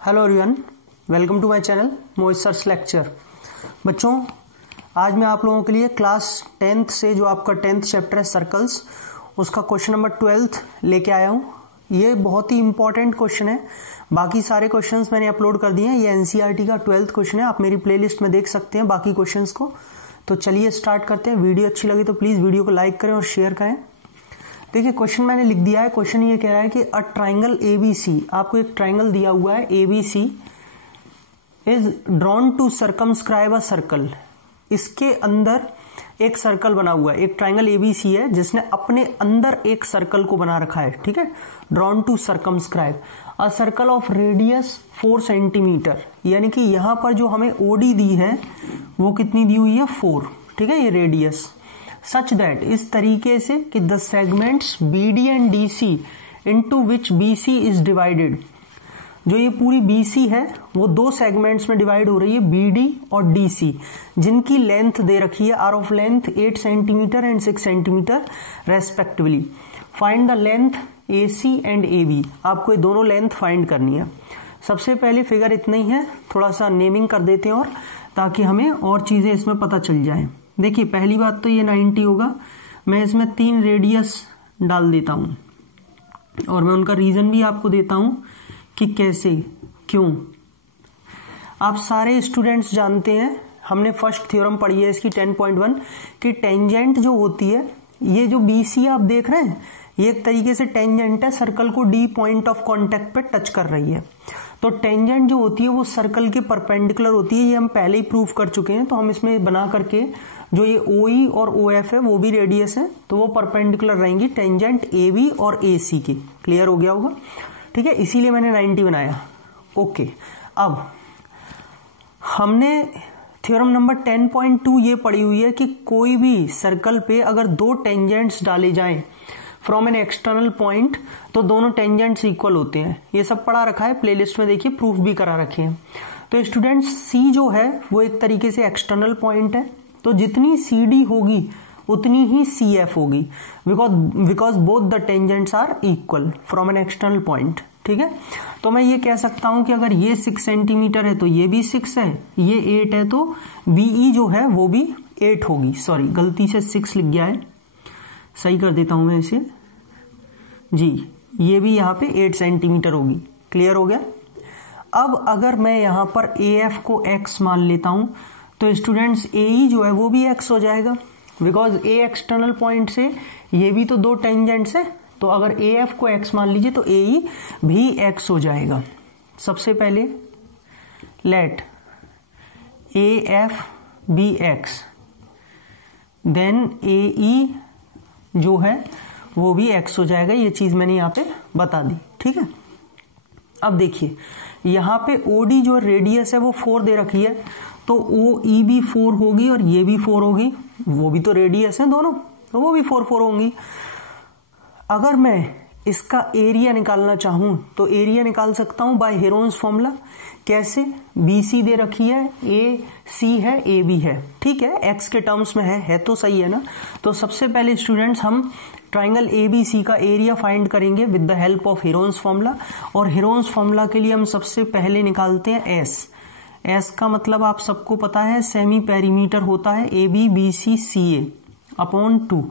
Hello everyone, welcome to my channel Mohit sir's lecture. बच्चों, आज मैं आप लोगों के लिए क्लास 10th से जो आपका 10th चैप्टर है सर्कल्स, उसका क्वेश्चन नंबर 12 लेके आया हूँ। ये बहुत ही इंपॉर्टेंट क्वेश्चन है। बाकी सारे क्वेश्चंस मैंने अपलोड कर दिए हैं। ये एनसीईआरटी का 12th क्वेश्चन है। आप मेरी प्लेलिस्ट में देख सकते हैं बाकी क्वेश्चंस को। तो चलिए स्टार्ट करते हैं। वीडियो अच्छी लगी तो प्लीज़ वीडियो को लाइक करें और शेयर करें। देखिए, क्वेश्चन मैंने लिख दिया है। क्वेश्चन ये कह रहा है कि अ ट्राइंगल एबीसी, आपको एक ट्राइंगल दिया हुआ है ABC, is drawn to circumscribe a circle. इसके अंदर एक सर्कल बना हुआ है। एक ट्राइंगल एबीसी है जिसने अपने अंदर एक सर्कल को बना रखा है। ठीक है, drawn to circumscribe a circle of radius 4 centimetre. यानी कि यहां पर जो हमें ओडी दी है वो कितनी दी हुई है, 4। ठीक है, ये रेडियस सच दैट, इस तरीके से कि the segments BD and DC into which BC is divided, जो ये पूरी BC है वो दो सेगमेंट्स में डिवाइड हो रही है, BD और DC, जिनकी लेंथ दे रखी है are of length 8 centimetre and 6 centimetre respectively. Find the length AC and AB। आपको ये दोनों लेंथ फाइंड करनी है। सबसे पहले फिगर इतना ही है, थोड़ा सा नेमिंग कर देते हैं और ताकि हमें और चीजें इसमें पता चल जाए। देखिए, पहली बात तो ये 90 होगा। मैं इसमें 3 रेडियस डाल देता हूं और मैं उनका रीजन भी आपको देता हूं कि कैसे, क्यों। आप सारे स्टूडेंट्स जानते हैं, हमने फर्स्ट थ्योरम पढ़ी है इसकी 10.1 कि टेंजेंट जो होती है, ये जो BC आप देख रहे हैं, ये एक तरीके से टेंजेंट है, सर्कल को D पॉइंट ऑफ कांटेक्ट पे टच कर रही है। तो टेंजेंट जो होती है वो सर्कल के परपेंडिकुलर होती है। ये हम पहले ही प्रूव कर चुके हैं। तो हम इसमें बना करके जो ये OE और OF है वो भी रेडियस है, तो वो परपेंडिकुलर रहेंगी टेंजेंट AB और AC के। क्लियर हो गया होगा? ठीक है, इसीलिए मैंने 90 बनाया। ओके, अब हमने थ्योरम नंबर 10.2 ये पढ़ी हुई है कि कोई भी सर्कल पे अगर दो टेंजेंट्स डाले जाएं फ्रॉम एन एक्सटर्नल पॉइंट तो दोनों टेंजेंट्स इक्वल होते हैं। ये सब पढ़ा रखा है प्लेलिस्ट में, देखिए प्रूफ भी करा रखे हैं। तो स्टूडेंट्स, C जो है वो एक तरीके से एक्सटर्नल पॉइंट है, तो जितनी CD होगी उतनी ही CF होगी, because both the tangents are equal from an external point. ठीक है, तो मैं ये कह सकता हूं कि अगर ये 6 सेंटीमीटर है तो ये भी 6 है, ये 8 है तो BE जो है वो भी 8 होगी। सॉरी, गलती से 6 लिख गया है, सही कर देता हूं मैं इसे जी। ये भी यहाँ पे 8 सेंटीमीटर होगी। क्लियर हो गया? अब अगर मैं यहाँ पर AF को X मान लेता हूं तो स्टूडेंट्स AE जो है वो भी X हो जाएगा, बिकॉज A एक्सटर्नल पॉइंट से ये भी तो दो टेंजेंट्स है। तो अगर AF को X मान लीजिए तो AE भी X हो जाएगा। सबसे पहले let AF be X, then AE जो है वो भी X हो जाएगा। ये चीज मैंने यहाँ पे बता दी। ठीक है, अब देखिए यहाँ पे OD जो रेडियस है वो 4 दे रखी है, तो OE भी 4 होगी और ये भी 4 होगी। वो भी तो रेडियस है दोनों, तो वो भी 4 होंगी। अगर मैं इसका एरिया निकालना चाहूं तो एरिया निकाल सकता हूं बाय हेरोन्स फॉर्मूला। कैसे? BC दे रखी है, AC है, AB है। ठीक है, X के टर्म्स में है तो सही है ना। तो सबसे पहले स्टूडेंट्स हम ट्राइंगल ABC का एरिया फाइंड करेंगे with the help of Heron's formula. और हेरोन्स फॉर्मूला के लिए हम सबसे पहले निकालते हैं S का मतलब आप सबको पता है, सेमी पेरीमीटर होता है ABBCCA अपॉन 2।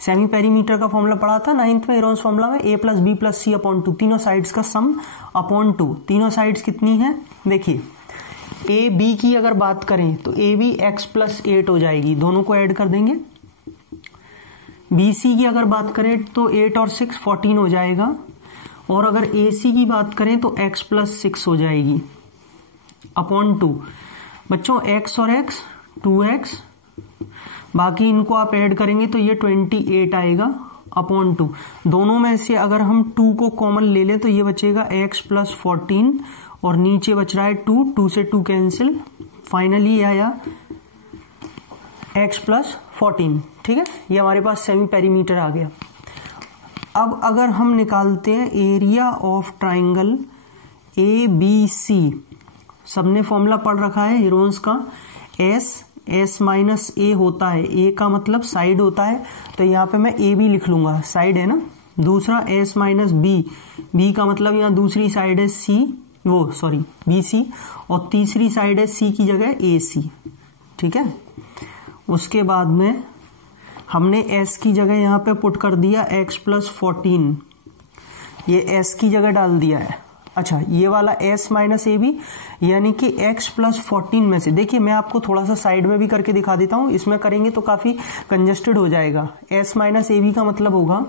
सेमी पेरीमीटर का फॉर्मूला पढ़ा था 9th में हेरोन्स फॉर्मूला में, A+B+C अपॉन 2, तीनों साइड्स का सम अपॉन 2। तीनों साइड्स कितनी है? देखिए, AB की अगर बात करें तो AB X+8 हो जाएगी, दोनों को ऐड कर देंगे। BC की अगर बात करें तो 8 और 6 14 हो जाएगा, और अगर AC की बात करें तो X+6 हो जाएगी अपॉन 2। बच्चों, X और X 2X, बाकी इनको आप ऐड करेंगे तो ये 28 आएगा अपॉन 2। दोनों में से अगर हम 2 को कॉमन ले लें तो ये बचेगा X+14 और नीचे बच रहा है 2 से 2 कैंसिल, फाइनली आया X+14। ठीक है, ये हमारे पास सेमी पेरीमीटर आ गया। अब अगर हम निकालते हैं एरिया ऑफ ट्राइंगल ABC, सबने फॉर्मूला पढ़ रखा है हेरोन्स का, S-A होता है, A का मतलब साइड होता है, तो यहाँ पे मैं AB लिख लूंगा, साइड है ना। दूसरा S-B, B का मतलब यहाँ दूसरी साइड है C, वो सॉरी BC, और तीसरी साइड है C की जगह AC, ठीक है। उसके बाद में हमने S की जगह यहाँ पे पुट कर दिया x + 14, ये S की जगह डाल दिया है। अच्छा, ये वाला S - AB यानी कि x + 14 में से, देखिए मैं आपको थोड़ा सा साइड में भी करके दिखा देता हूं, इसमें करेंगे तो काफी कंजस्टेड हो जाएगा। S - AB का मतलब होगा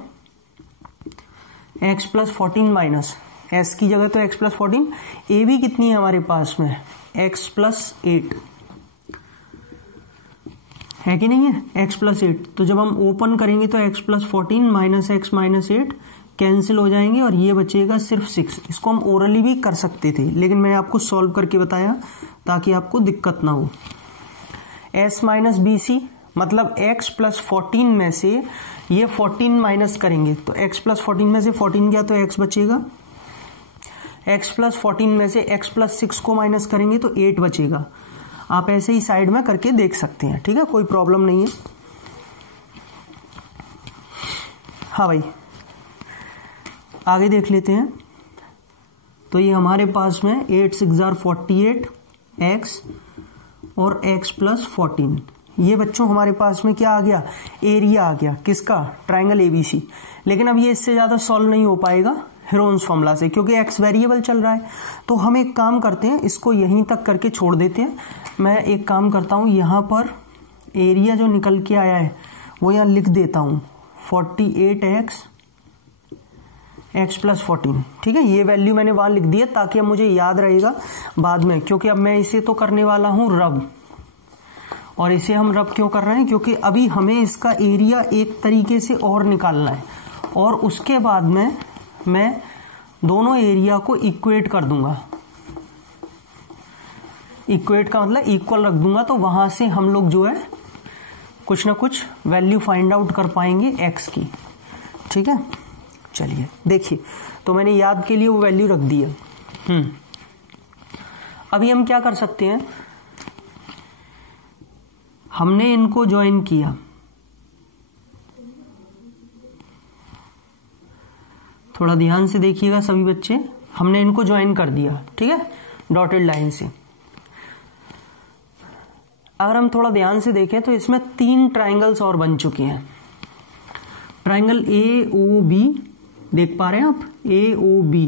x + 14 माइनस S की जगह तो x + 14, AB कितनी है हमारे पास में x + 8 है कि नहीं है, x + 8। तो जब हम ओपन करेंगे तो x + 14 माइनस x - 8 कैंसिल हो जाएंगे और ये बचेगा सिर्फ 6। इसको हम ओरली भी कर सकते थे, लेकिन मैंने आपको सॉल्व करके बताया ताकि आपको दिक्कत ना हो। S - BC मतलब x + 14 में से ये 14 माइनस करेंगे तो x + 14 में से 14 गया तो x बचेगा, x + 14 में से x + 6 को माइनस करेंगे तो 8 बचेगा। आप ऐसे ही साइड में करके देख सकते हैं, ठीक है, कोई प्रॉब्लम नहीं है। हाँ भाई, आगे देख लेते हैं। तो ये हमारे पास में 8 × 6 = 48 x और x + 14, ये बच्चों हमारे पास में क्या आ गया, एरिया आ गया, किसका, ट्राइंगल ABC। लेकिन अब ये इससे ज्यादा सॉल्व नहीं हो पाएगा हेरोन्स फॉर्मूला से, क्योंकि x वेरिएबल चल रहा है। तो हम एक काम करते हैं, इसको यहीं तक करके छोड़ देते हैं। मैं एक काम करता हूं, यहां पर एरिया जो निकल के आया है वो यहां लिख देता हूं, 48x + 14, ठीक है। ये वैल्यू मैंने वहां लिख दी है ताकि अब मुझे याद रहेगा बाद में, क्योंकि अब मैं इसे तो करने वाला हूं रब। और इसे हम रब क्यों कर रहे हैं, क्योंकि अभी हमें इसका एरिया एक तरीके से और निकालना है, और उसके बाद में मैं दोनों एरिया को इक्वेट कर दूंगा। इक्वेट का मतलब इक्वल रख दूंगा, तो वहां से हम लोग जो है कुछ ना कुछ वैल्यू फाइंड आउट कर पाएंगे x की, ठीक है। चलिए देखिए, तो मैंने याद के लिए वो वैल्यू रख दी है। अभी हम क्या कर सकते हैं, हमने इनको ज्वाइन किया, थोड़ा ध्यान से देखिएगा सभी बच्चे, हमने इनको ज्वाइन कर दिया, ठीक है, डॉटेड लाइन से। अगर हम थोड़ा ध्यान से देखें तो इसमें 3 ट्राइंगल्स और बन चुके हैं। ट्राइंगल AOB देख पा रहे हैं आप, AOB,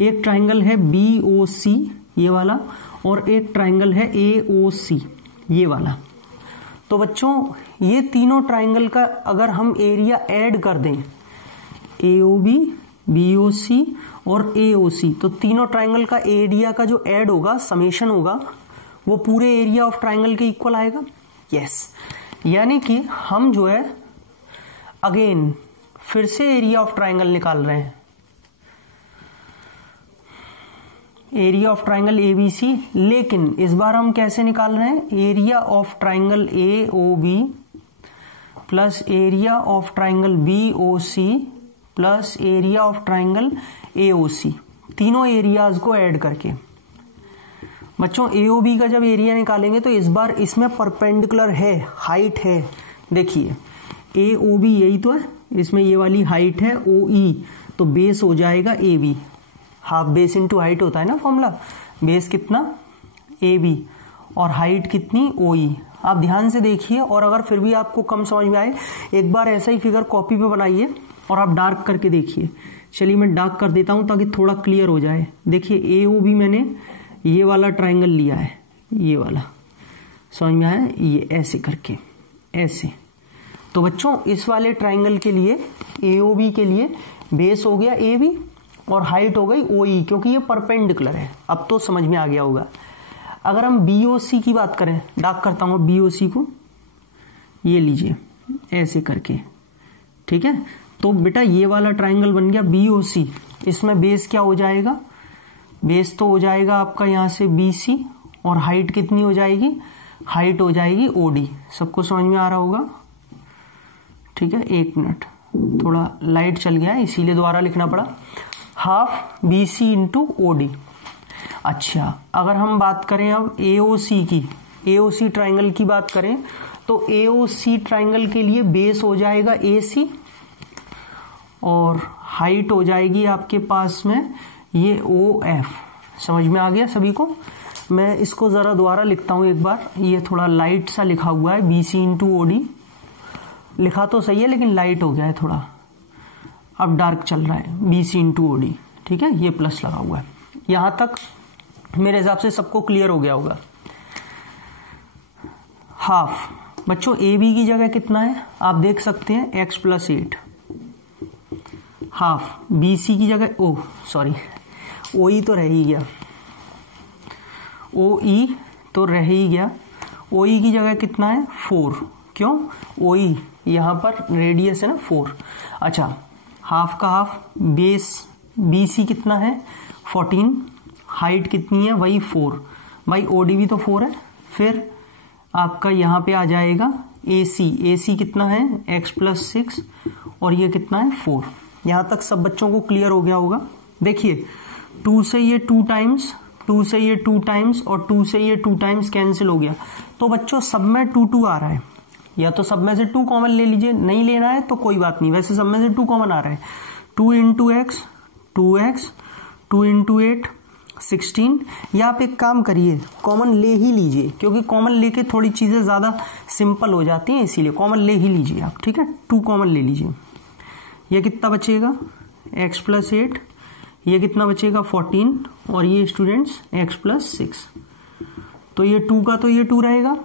एक ट्राइंगल है BOC ये वाला, और एक ट्राइंगल है AOC ये वाला। तो बच्चों ये तीनों ट्राइंगल का अगर हम एरिया ऐड कर दें, AOB, BOC और AOC, तो तीनों ट्राइंगल का एरिया का जो ऐड होगा, समेशन होगा, वो पूरे एरिया ऑफ ट्राइंगल के इक्वल आएगा। यस, यानी कि हम जो है अगेन फिर से एरिया ऑफ ट्राइंगल निकाल रहे हैं, एरिया ऑफ ट्राइंगल ABC, लेकिन इस बार हम कैसे निकाल रहे हैं, area of triangle AOB plus area of triangle BOC plus area of triangle AOC, तीनों एरियाज को ऐड करके। बच्चों AOB का जब एरिया निकालेंगे तो इस बार इसमें परपेंडिकुलर है, हाइट है, देखिए AOB यही तो है, इसमें ये वाली हाइट है OE, तो बेस हो जाएगा AB, half base into height होता है ना फॉर्मूला, बेस कितना AB और हाइट कितनी OE। आप ध्यान से देखिए, और अगर फिर भी आपको कम समझ में आए, एक बार ऐसा ही फिगर कॉपी पे बनाइए और आप डार्क करके देखिए। चलिए मैं डार्क कर देता हूं ताकि थोड़ा क्लियर हो जाए। देखिए AOB मैंने ये वाला ट्राइंगल लिया है, ये वाला समझ में आया, ये ऐसे करके ऐसे। तो बच्चों इस वाले ट्राइंगल के लिए AOB के लिए बेस हो गया AB और हाइट हो गई OE, क्योंकि ये परपेंडिकुलर है। अब तो समझ में आ गया होगा। अगर हम BOC की बात करें, डार्क करता हूं BOC को, ये लीजिए ऐसे करके, ठीक है। तो बेटा ये वाला ट्राइंगल बन गया BOC, इसमें बेस क्या हो जाएगा, बेस तो हो जाएगा आपका यहां से BC, और हाइट कितनी हो जाएगी, हाइट हो जाएगी OD। सबको समझ में आ रहा होगा, ठीक है। एक मिनट, थोड़ा लाइट चल गया है इसीलिए दोबारा लिखना पड़ा, हाफ BC इंटू OD। अच्छा, अगर हम बात करें अब AOC की, AOC ट्राइंगल की बात करें तो AOC ट्राइंगल के लिए बेस हो जाएगा AC और हाइट हो जाएगी आपके पास में ये OF, समझ में आ गया सभी को? मैं इसको ज़रा दोबारा लिखता हूँ एक बार, ये थोड़ा लाइट सा लिखा हुआ है, BC इंटू OD लिखा तो सही है लेकिन लाइट हो गया है थोड़ा, अब डार्क चल रहा है, BC इंटू OD, ठीक है, ये प्लस लगा हुआ है। यहां तक मेरे हिसाब से सबको क्लियर हो गया होगा। हाफ बच्चों AB की जगह कितना है आप देख सकते हैं, x प्लस 8। हाफ BC की जगह OE तो रह ही गया, OE तो रह ही गया, OE की जगह कितना है 4, क्यों? OE यहां पर रेडियस है ना 4। अच्छा, हाफ का हाफ, बेस BC कितना है 14, हाइट कितनी है वही 4, भाई OD भी तो 4 है। फिर आपका यहां पे आ जाएगा AC कितना है x प्लस 6 और ये कितना है 4। यहां तक सब बच्चों को क्लियर हो गया होगा। देखिए 2 से ये 2 टाइम्स, 2 से ये 2 टाइम्स और 2 से ये 2 टाइम्स कैंसिल हो गया, तो बच्चों सब में 2 आ रहा है, या तो सब में से 2 कॉमन ले लीजिए, नहीं लेना है तो कोई बात नहीं, वैसे सब में से 2 कॉमन आ रहा है। 2 इंटू x 2x, 2 इंटू 8 16, या आप एक काम करिए कॉमन ले ही लीजिए, क्योंकि कॉमन लेके थोड़ी चीजें ज्यादा सिंपल हो जाती हैं, इसीलिए कॉमन ले ही लीजिए आप, ठीक है। 2 कॉमन ले लीजिए, ये कितना बचेगा x प्लस 8, ये कितना बचेगा 14 और ये स्टूडेंट्स x प्लस 6, तो ये 2 का तो ये 2 रहेगा,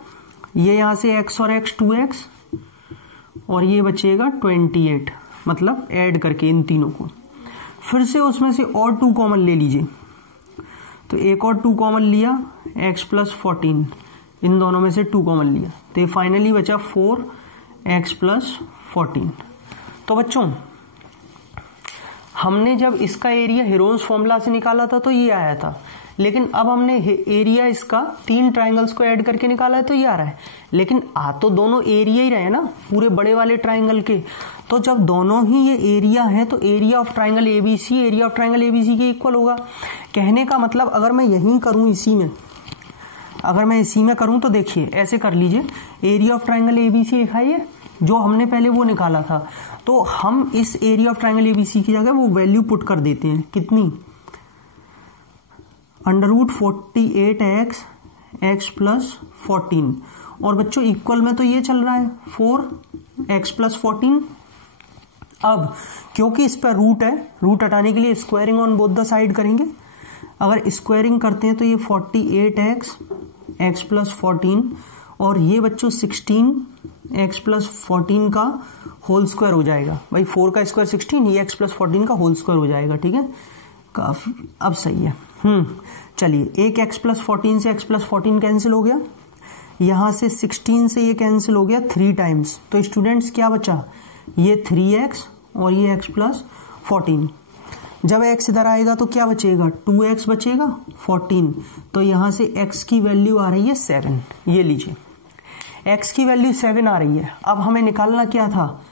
ये यहां से x और x 2x और ये बचेगा 28, मतलब ऐड करके इन तीनों को। फिर से उसमें से और 2 कॉमन ले लीजिए, तो एक और 2 कॉमन लिया x प्लस 14, इन दोनों में से 2 कॉमन लिया, तो ये फाइनली बचा 4x प्लस 14। तो बच्चों हमने जब इसका एरिया हेरोन्स फॉर्मूला से निकाला था तो ये आया था, लेकिन अब हमने एरिया इसका 3 ट्राइंगल्स को ऐड करके निकाला है तो ये आ रहा है, लेकिन आ तो दोनों एरिया ही रहे ना पूरे बड़े वाले ट्राइंगल के। तो जब दोनों ही ये एरिया है तो area of triangle ABC area of triangle ABC के इक्वल होगा। कहने का मतलब अगर मैं यहीं करूं, इसी में अगर मैं इसी में करूं तो देखिए ऐसे कर लीजिए, एरिया ऑफ ट्राइंगल ABC एक है ये जो हमने पहले वो निकाला था, तो हम इस एरिया ऑफ ट्राइंगल ABC की जगह वो वैल्यू पुट कर देते हैं, कितनी, √48x x प्लस 14, और बच्चों इक्वल में तो ये चल रहा है 4x प्लस 14। अब क्योंकि इस पर रूट है, रूट हटाने के लिए squaring on both the side करेंगे, अगर स्क्वायरिंग करते हैं तो ये 48x x प्लस 14 और ये बच्चों 16x प्लस 14 का होल स्क्वायर हो जाएगा, भाई 4 का स्क्वायर 16, ये x प्लस 14 का होल स्क्वायर हो जाएगा, ठीक है, काफी अब सही है। चलिए, एक x प्लस 14 से x प्लस 14 कैंसिल हो गया, यहां से 16 से ये कैंसिल हो गया 3 टाइम्स, तो स्टूडेंट्स क्या बचा, ये 3x और ये x प्लस 14। जब x इधर आएगा तो क्या बचेगा, 2x बचेगा 14, तो यहां से x की वैल्यू आ रही है 7, ये लीजिए x की वैल्यू 7 आ रही है। अब हमें निकालना क्या था,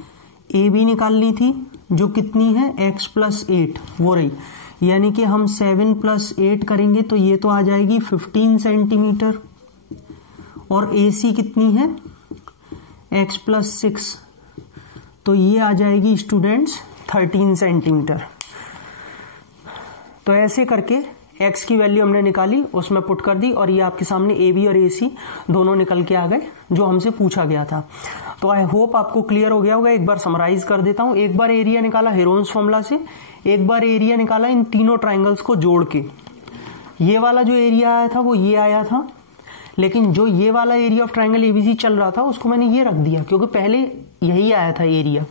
AB निकालनी थी जो कितनी है x प्लस 8 वो रही, यानी कि हम 7 प्लस 8 करेंगे तो ये तो आ जाएगी 15 सेंटीमीटर, और AC कितनी है x प्लस 6, तो ये आ जाएगी स्टूडेंट्स 13 सेंटीमीटर। तो ऐसे करके x की वैल्यू हमने निकाली, उसमें पुट कर दी, और ये आपके सामने AB और AC दोनों निकल के आ गए जो हमसे पूछा गया था। तो आई होप आपको क्लियर हो गया होगा। एक बार समराइज कर देता हूं, एक बार एरिया निकाला हेरोन्स फॉर्मूला से, एक बार एरिया निकाला इन तीनों ट्राइंगल्स को जोड़ के। ये वाला जो एरिया आया था वो ये आया था, लेकिन जो ये वाला एरिया ऑफ ट्राइंगल ABC चल रहा था उसको मैंने ये रख दिया, क्योंकि पहले यही आया था एरिया।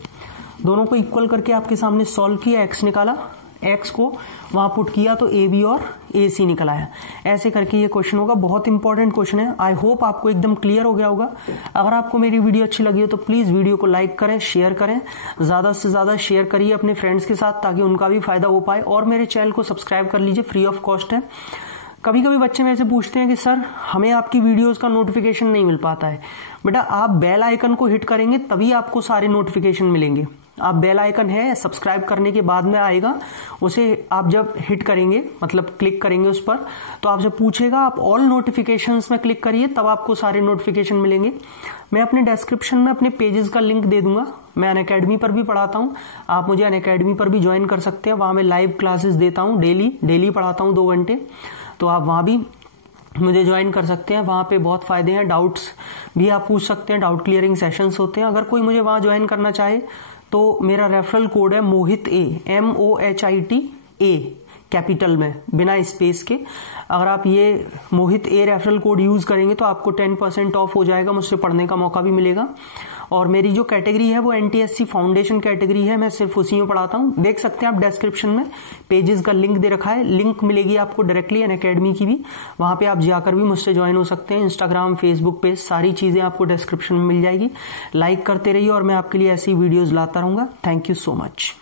दोनों को इक्वल करके आपके सामने सॉल्व किया, x निकाला, x को वहां पुट किया तो AB और AC निकल आया। ऐसे करके ये क्वेश्चन होगा, बहुत इंपॉर्टेंट क्वेश्चन है। आई होप आपको एकदम क्लियर हो गया होगा। अगर आपको मेरी वीडियो अच्छी लगी हो तो प्लीज वीडियो को लाइक करें, शेयर करें, ज्यादा से ज्यादा शेयर करिए अपने फ्रेंड्स के साथ ताकि उनका भी फायदा हो पाए, और मेरे चैनल को सब्सक्राइब कर लीजिए, फ्री ऑफ कॉस्ट है। कभी कभी बच्चे मेरे से पूछते हैं कि सर हमें आपकी वीडियोस का नोटिफिकेशन नहीं मिल पाता है। बेटा आप बेल आइकन को हिट करेंगे तभी आपको सारे नोटिफिकेशन मिलेंगे। आप बेल आइकन है सब्सक्राइब करने के बाद में आएगा, उसे आप जब हिट करेंगे मतलब क्लिक करेंगे उस पर, तो आपसे पूछेगा आप ऑल नोटिफिकेशंस में क्लिक करिए, तब आपको सारे नोटिफिकेशन मिलेंगे। मैं अपने डिस्क्रिप्शन में अपने पेजेस का लिंक दे दूंगा, मैं अनअकैडमी पर भी पढ़ाता हूँ, आप मुझे अनअकैडमी पर भी ज्वाइन कर सकते हैं। वहाँ मैं लाइव क्लासेस देता हूँ, डेली पढ़ाता हूँ 2 घंटे, तो आप वहाँ भी मुझे ज्वाइन कर सकते हैं। वहाँ पे बहुत फ़ायदे हैं, डाउट्स भी आप पूछ सकते हैं, डाउट क्लियरिंग सेशंस होते हैं। अगर कोई मुझे वहाँ ज्वाइन करना चाहे तो मेरा रेफरल कोड है मोहित ए, MOHIT A, कैपिटल में बिना स्पेस के। अगर आप ये मोहित ए रेफरल कोड यूज़ करेंगे तो आपको 10% ऑफ हो जाएगा, मुझसे पढ़ने का मौका भी मिलेगा। और मेरी जो कैटेगरी है वो NTSC फाउंडेशन कैटेगरी है, मैं सिर्फ उसी में पढ़ाता हूँ। देख सकते हैं आप डिस्क्रिप्शन में पेजेस का लिंक दे रखा है, लिंक मिलेगी आपको डायरेक्टली अनअकैडमी की भी, वहाँ पे आप जाकर भी मुझसे ज्वाइन हो सकते हैं। इंस्टाग्राम, फेसबुक पेज, सारी चीज़ें आपको डिस्क्रिप्शन में मिल जाएगी। लाइक करते रहिए और मैं आपके लिए ऐसी वीडियोज़ लाता रहूँगा। Thank you so much.